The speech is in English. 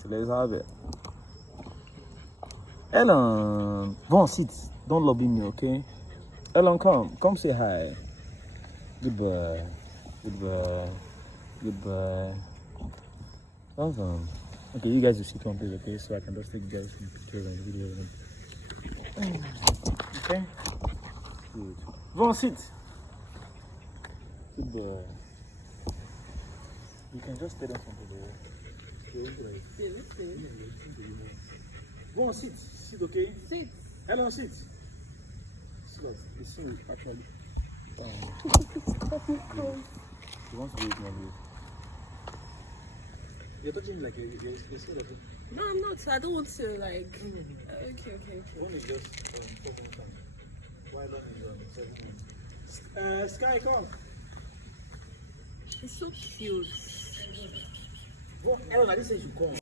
So let's have it. Ellen, bon, sit. Don't lobby me, okay? Ellen, come say hi. Goodbye. Awesome. Okay, you guys will sit one place, okay? So I can just take you guys some pictures and videos. Okay? Good. Bon, sit. Goodbye. You can just tell them something there. Bon, sit, okay? Sit. Ellen, sit. So that the scene will actually. He wants to do it now. You're touching like you're sort of. No, I'm not. I don't want to like. Okay. One is just 4 minutes. Why long is 7 minutes? Sky, come. She's so cute. Well, Ellen, I didn't say you should come.